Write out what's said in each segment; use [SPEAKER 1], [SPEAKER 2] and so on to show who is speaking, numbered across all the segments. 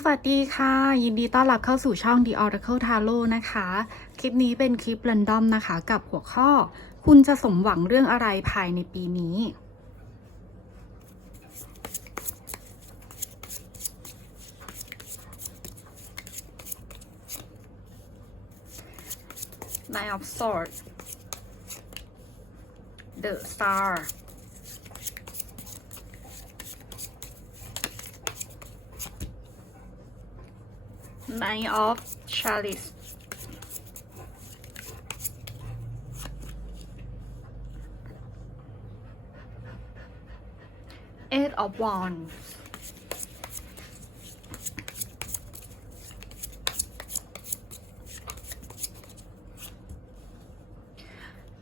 [SPEAKER 1] สวัสดีค่ะ ยินดีต้อนรับเข้าสู่ช่อง The Oracle Tarot นะคะ คลิปนี้เป็นคลิป r รนดอมนะคะ กับหัวข้อ คุณจะสมหวังเรื่องอะไรภายในปีนี้ Nine of Swords The Star Nine of Chalice Eight of Wands.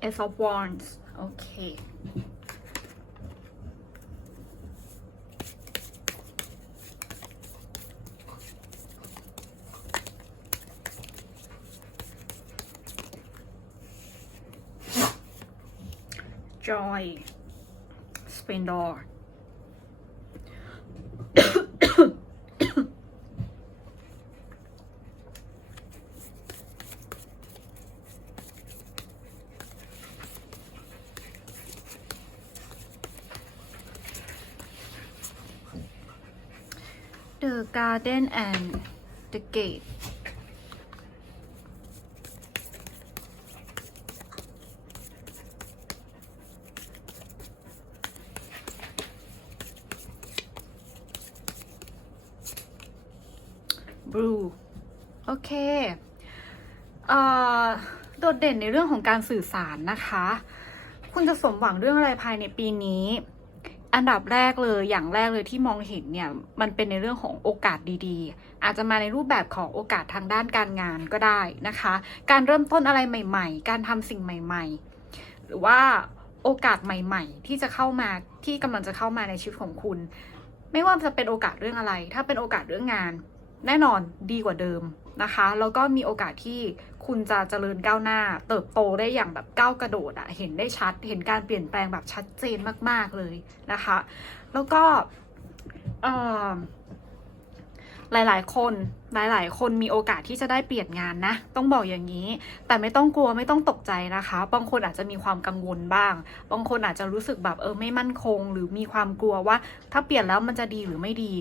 [SPEAKER 1] Ace of Wands. โอเค Joy Splendor The Garden and the Gate บลูโอเคเอ่อโดดเด่นในเรื่องของการสื่อสารนะคะ คุณจะสมหวังเรื่องอะไรภายในปีนี้ อันดับแรกเลยอย่างแรกเลยที่มองเห็นเนี่ย มันเป็นในเรื่องของโอกาสดีๆ อาจจะมาในรูปแบบของโอกาสทางด้านการงานก็ได้นะคะ การเริ่มต้นอะไรใหม่ ๆ การทำสิ่งใหม่ ๆ หรือว่าโอกาสใหม่ ๆ ที่จะเข้ามาที่กำลังจะเข้ามาในชีวิตของคุณ ไม่ว่าจะเป็นโอกาสเรื่องอะไร ถ้าเป็นโอกาสเรื่องงาน แน่นอนดีกว่าเดิมนะคะ แล้วก็มีโอกาสที่คุณจะเจริญก้าวหน้า เติบโตได้อย่างแบบก้าวกระโดดอะเห็นได้ชัด เห็นการเปลี่ยนแปลงแบบชัดเจนมาก ๆเลยนะคะ แล้วก็อ่อหลาย ๆ คนหลาย ๆ คนมีโอกาสที่จะได้เปลี่ยนงานนะ ต้องบอกอย่างนี้ แต่ไม่ต้องกลัวไม่ต้องตกใจนะคะ บางคนอาจจะมีความกังวลบ้าง บางคนอาจจะรู้สึกแบบเออไม่มั่นคง หรือมีความกลัวว่า ถ้าเปลี่ยนแล้วมันจะดีหรือไม่ดี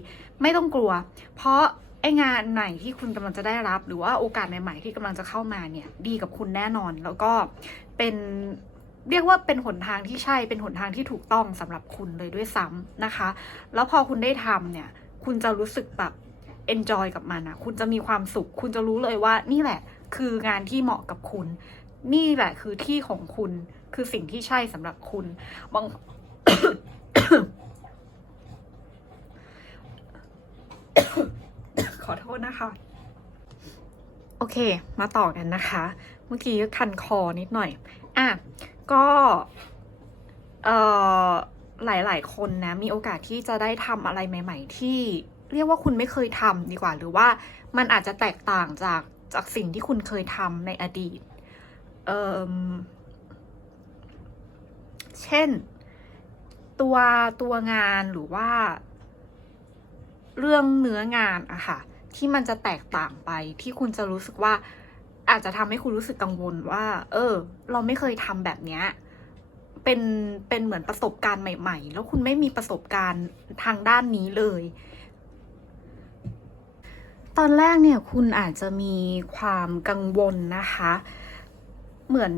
[SPEAKER 1] ไม่ต้องกลัว เพราะ ไองานไหนที่คุณกำลังจะได้รับ หรือว่าโอกาสใหม่ๆที่กำลังจะเข้ามาเนี่ย ดีกับคุณแน่นอน แล้วก็เป็นเรียกว่าเป็นหนทางที่ใช่เป็นหนทางที่ถูกต้องสำหรับคุณเลยด้วยซ้ำนะคะ แล้วพอคุณได้ทำเนี่ย คุณจะรู้สึกแบบ enjoy กับมันอะคุณจะมีความสุข คุณจะรู้เลยว่านี่แหละ คืองานที่เหมาะกับคุณ นี่แหละคือที่ของคุณ คือสิ่งที่ใช่สำหรับคุณบาง ขอโทษนะคะ โอเค มาต่อกันนะคะ เมื่อกี้คันคอนิดหน่อย อะ ก็เอ่อหลาย ๆ คนนะ มีโอกาสที่จะได้ทำอะไรใหม่ ๆ ที่เรียกว่าคุณไม่เคยทำดีกว่า หรือว่ามันอาจจะแตกต่างจากจากสิ่งที่คุณเคยทำในอดีต เอ่อ เช่น ตัวตัวงานหรือว่า เรื่องเนื้องานอะค่ะ ที่มันจะแตกต่างไปที่คุณจะรู้สึกว่า อาจจะทำให้คุณรู้สึกกังวลว่า เออ เราไม่เคยทำแบบเนี้ยเป็นเป็นเหมือนประสบการณ์ใหม่ ๆ แล้วคุณไม่มีประสบการณ์ทางด้านนี้เลย ตอนแรกเนี่ยคุณอาจจะมีความกังวลนะคะ เหมือน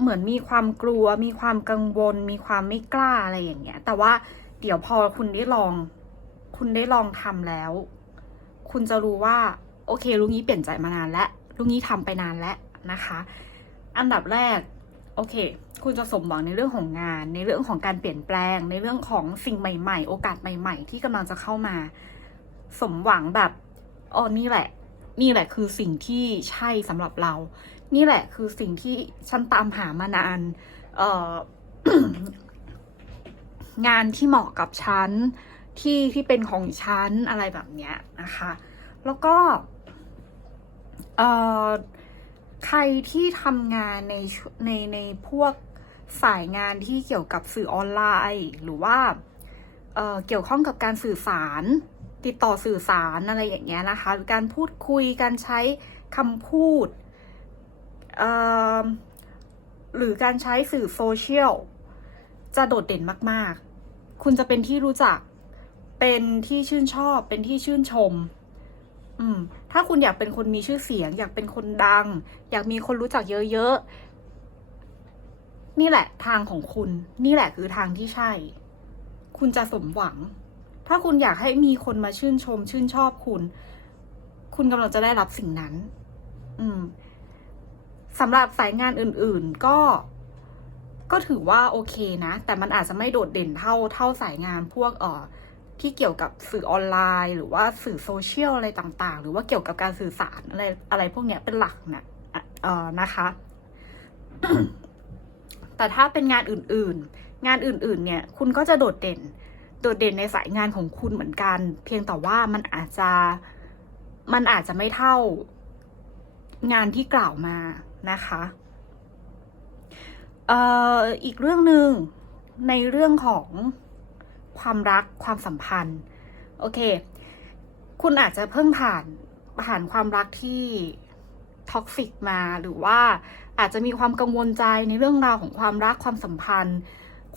[SPEAKER 1] เหมือนมีความกลัว มีความกังวล มีความไม่กล้าอะไรอย่างเงี้ย แต่ว่าเดี๋ยวพอคุณได้ลอง คุณได้ลองทำแล้ว คุณจะรู้ว่า โอเคลุงนี้เปลี่ยนใจมานานแล้วลุงนี้ทำไปนานแล้วนะคะ อันดับแรกโอเค คุณจะสมหวังในเรื่องของงาน ในเรื่องของการเปลี่ยนแปลง ในเรื่องของสิ่งใหม่ ๆ โอกาสใหม่ ๆ ที่กำลังจะเข้ามา สมหวังแบบอ๋อนี่แหละ นี่แหละคือสิ่งที่ใช่สำหรับเรา นี่แหละคือสิ่งที่ฉันตามหามานานเอ่องานที่เหมาะกับฉัน ที่ที่เป็นของฉันอะไรแบบเนี้ยนะคะ แล้วก็ใครที่ทำงานในในในพวกสายงานที่เกี่ยวกับสื่อออนไลน์ หรือว่าเเกี่ยวข้องกับการสื่อสารติดต่อสื่อสารอะไรอย่างเงี้ยนะคะการพูดคุยการใช้คำพูดหรือการใช้สื่อโซเชียลจะโดดเด่นมาก ๆ คุณจะเป็นที่รู้จัก เป็นที่ชื่นชอบ เป็นที่ชื่นชม อืม ถ้าคุณอยากเป็นคนมีชื่อเสียง อยากเป็นคนดัง อยากมีคนรู้จักเยอะๆ นี่แหละทางของคุณ นี่แหละคือทางที่ใช่ คุณจะสมหวัง ถ้าคุณอยากให้มีคนมาชื่นชม ชื่นชอบคุณ คุณกำลังจะได้รับสิ่งนั้น อืมสำหรับสายงานอื่น ๆ ก็ก็ถือว่าโอเคนะ แต่มันอาจจะไม่โดดเด่นเท่าเท่าสายงานพวกเอ่อ ที่เกี่ยวกับสื่อออนไลน์ หรือว่าสื่อโซเชียลอะไรต่างๆ หรือว่าเกี่ยวกับการสื่อสารอะไรอะไรพวกเนี้ยเป็นหลักนะอะเออนะคะ แต่ถ้าเป็นงานอื่นๆ งานอื่นๆ เนี่ย คุณก็จะโดดเด่น โดดเด่นในสายงานของคุณเหมือนกัน เพียงแต่ว่ามันอาจจะมันอาจจะไม่เท่างานที่กล่าวมานะคะเอ่ออีกเรื่องหนึ่งในเรื่องของ ความรักความสัมพันธ์ โอเค คุณอาจจะเพิ่งผ่านผ่านความรักที่ท็อกซิกมาหรือว่าอาจจะมีความกังวลใจในเรื่องราวของความรักความสัมพันธ์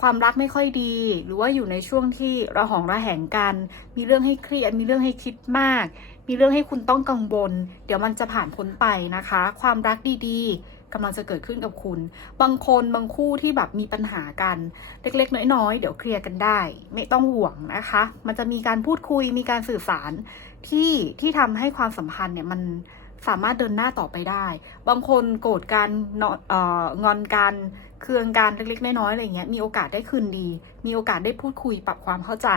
[SPEAKER 1] ความรักไม่ค่อยดี หรือว่าอยู่ในช่วงที่ระหองระแหงกัน มีเรื่องให้เครียดมีเรื่องให้คิดมาก มีเรื่องให้คุณต้องกังวล เดี๋ยวมันจะผ่านพ้นไปนะคะ ความรักดีๆ กำลังจะเกิดขึ้นกับคุณ บางคนบางคู่ที่แบบมีปัญหากันเล็กๆ น้อยๆ เดี๋ยวเคลียร์กันได้ ไม่ต้องห่วงนะคะ มันจะมีการพูดคุยมีการสื่อสารที่ที่ทำให้ความสัมพันธ์เนี่ยมันสามารถเดินหน้าต่อไปได้ บางคนโกรธกันเนาะเอ่องอนกันเคืองกันเล็กๆ น้อยๆ อะไรเงี้ย มีโอกาสได้คืนดี มีโอกาสได้พูดคุยปรับความเข้าใจ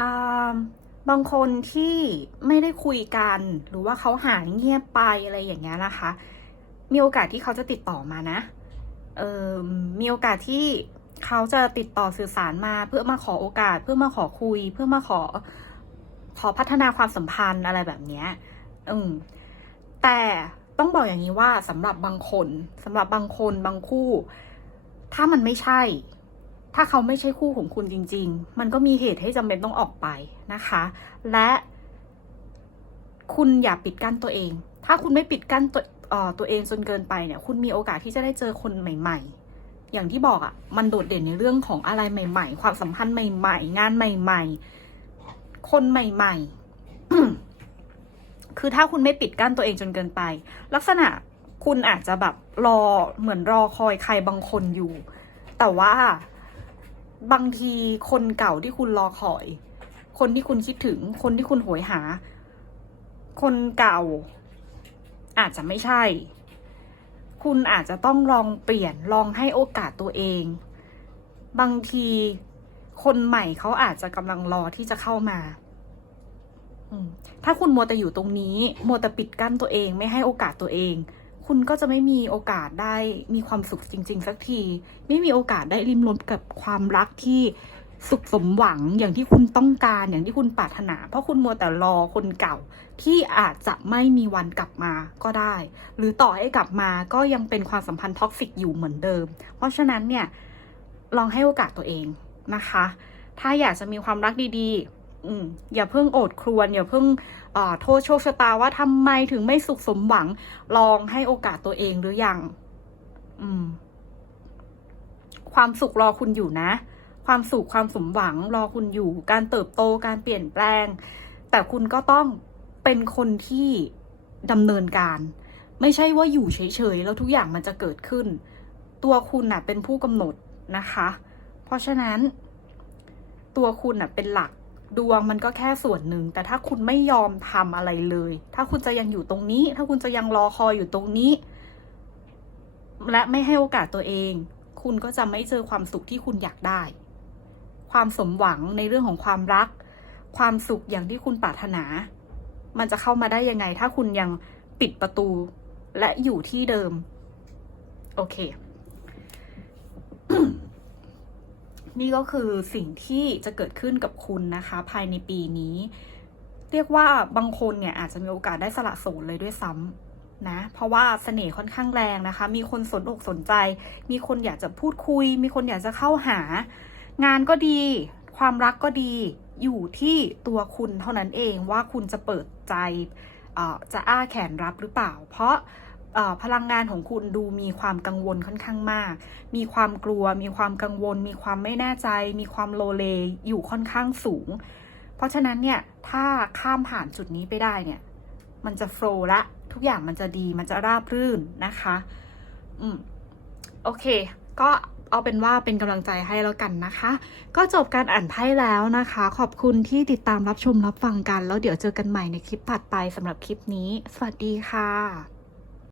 [SPEAKER 1] อ่า บางคนที่ไม่ได้คุยกัน หรือว่าเขาหายเงียบไปอะไรอย่างเงี้ยนะคะ มีโอกาสที่เขาจะติดต่อมานะเออมีโอกาสที่เขาจะติดต่อสื่อสารมาเพื่อมาขอโอกาส เพื่อมาขอคุย เพื่อมาขอขอพัฒนาความสัมพันธ์อะไรแบบเนี้ยอืมแต่ต้องบอกอย่างนี้ว่าสำหรับบางคนสำหรับบางคนบางคู่ ถ้ามันไม่ใช่ ถ้าเขาไม่ใช่คู่ของคุณจริง ๆ มันก็มีเหตุให้จำเป็นต้องออกไปนะคะ และคุณอย่าปิดกั้นตัวเอง ถ้าคุณไม่ปิดกั้นตัวเอ่อตัวเองจนเกินไปเนี่ย คุณมีโอกาสที่จะได้เจอคนใหม่ ๆ อย่างที่บอกอะ่ะ มันโดดเด่นในเรื่องของอะไรใหม่ ๆ ความสัมพันธ์ใหม่ ๆ งานใหม่ ๆ คนใหม่ ๆ คือถ้าคุณไม่ปิดกั้นตัวเองจนเกินไป ลักษณะคุณอาจจะแบบรอเหมือนรอคอยใครบางคนอยู่ แต่ว่า บางทีคนเก่าที่คุณรอคอย คนที่คุณคิดถึง คนที่คุณโหยหา คนเก่า อาจจะไม่ใช่ คุณอาจจะต้องลองเปลี่ยนลองให้โอกาสตัวเอง บางทีคนใหม่เขาอาจจะกำลังรอที่จะเข้ามาถ้าคุณมัวแต่อยู่ตรงนี้ มัวแต่ปิดกั้นตัวเองไม่ให้โอกาสตัวเอง คุณก็จะไม่มีโอกาสได้มีความสุขจริง ๆ สักที ไม่มีโอกาสได้ริมรสกับความรักที่สุขสมหวังอย่างที่คุณต้องการอย่างที่คุณปรารถนา เพราะคุณมัวแต่รอคนเก่าที่อาจจะไม่มีวันกลับมาก็ได้ หรือต่อให้กลับมาก็ยังเป็นความสัมพันธ์ท็อกซิกอยู่เหมือนเดิม เพราะฉะนั้นเนี่ยลองให้โอกาสตัวเองนะคะ ถ้าอยากจะมีความรักดีๆ อืมอย่าเพิ่งโอดครวญอย่าเพิ่งโทษโชคชะตาว่าทำไมถึงไม่สุขสมหวัง ลองให้โอกาสตัวเองหรือยังอืมความสุขรอคุณอยู่นะ ความสุขความสมหวังรอคุณอยู่ การเติบโตการเปลี่ยนแปลง แต่คุณก็ต้องเป็นคนที่ดำเนินการ ไม่ใช่ว่าอยู่เฉยๆแล้วทุกอย่างมันจะเกิดขึ้น ตัวคุณน่ะ เป็นผู้กำหนดนะคะ เพราะฉะนั้น ตัวคุณน่ะเป็นหลัก ดวงมันก็แค่ส่วนหนึ่ง แต่ถ้าคุณไม่ยอมทำอะไรเลย ถ้าคุณจะยังอยู่ตรงนี้ ถ้าคุณจะยังรอคอยอยู่ตรงนี้ และไม่ให้โอกาสตัวเอง คุณก็จะไม่เจอความสุขที่คุณอยากได้ ความสมหวังในเรื่องของความรัก ความสุขอย่างที่คุณปรารถนา มันจะเข้ามาได้ยังไง ถ้าคุณยังปิดประตูและอยู่ที่เดิม โอเค นี่ก็คือสิ่งที่จะเกิดขึ้นกับคุณนะคะ ภายในปีนี้ เรียกว่าบางคนเนี่ยอาจจะมีโอกาสได้สละโสดเลยด้วยซ้ำนะ เพราะว่าเสน่ห์ค่อนข้างแรงนะคะ มีคนสนอกสนใจ มีคนอยากจะพูดคุย มีคนอยากจะเข้าหา งานก็ดี ความรักก็ดี อยู่ที่ตัวคุณเท่านั้นเองว่าคุณจะเปิดใจเอ่อจะอ้าแขนรับหรือเปล่า เพราะ พลังงานของคุณดูมีความกังวลค่อนข้างมาก มีความกลัว มีความกังวล มีความไม่แน่ใจ มีความโลเลอยู่ค่อนข้างสูง เพราะฉะนั้นเนี่ย ถ้าข้ามผ่านจุดนี้ไปได้เนี่ย มันจะโฟล์ละ ทุกอย่างมันจะดี มันจะราบรื่นนะคะ อืม โอเค ก็เอาเป็นว่าเป็นกำลังใจให้แล้วกันนะคะ ก็จบการอ่านไพ่แล้วนะคะ ขอบคุณที่ติดตามรับชมรับฟังกัน แล้วเดี๋ยวเจอกันใหม่ในคลิปถัดไปสำหรับคลิปนี้ สวัสดีค่ะ